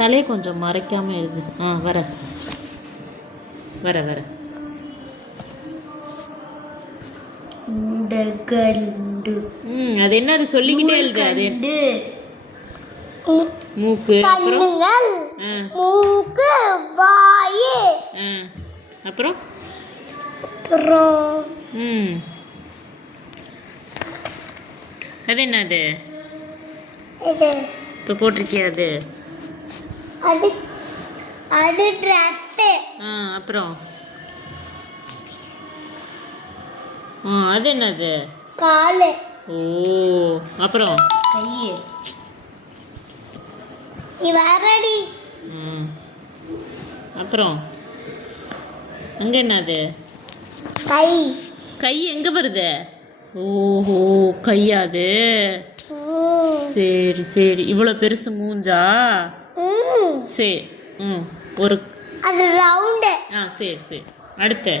தலையை கொஞ்சம் மறைக்காமல் எழுது. வர வர வர. அது என்ன? அது சொல்லிக்கிட்டே எழுது. அது மூக்கு, மூக்கு, வாய், அப்புறம் அது என்னது? இப்போ போட்டிருக்கியா அது? அது ட்ரெஸ். அப்புறம் அது என்னது? காலு. ஓ, அப்புறம் கை. நீ வரடி. அப்புறம் அங்க என்னது? கை. கை எங்க வருது? ஓஹோ, கையாது. சரி சரி, இவ்வளோ பெருசு மூஞ்சா? சரி. ஒரு அது ரவுண்டு. சரி சரி. அடுத்து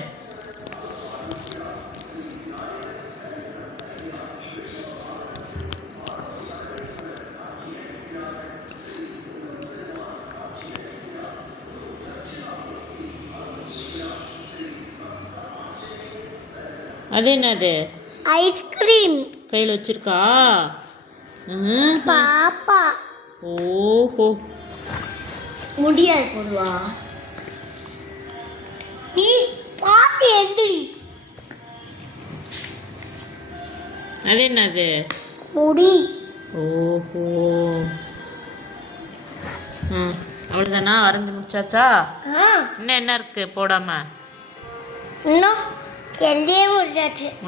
அது என்னது? ஐஸ்கிரீம். கையில் வச்சிருக்கா? பாப்பா. ஓஹோ, முடியாது போடுவா. நீ பாத்து எழுதுடி. அது என்னது? முடி. ஓஹோ. அவ்வளோதானா? வரைஞ்சி முடிச்சாச்சா? இன்னும் என்ன இருக்கு போடாம? இன்னும் எழுதியே முடிச்சாச்சு.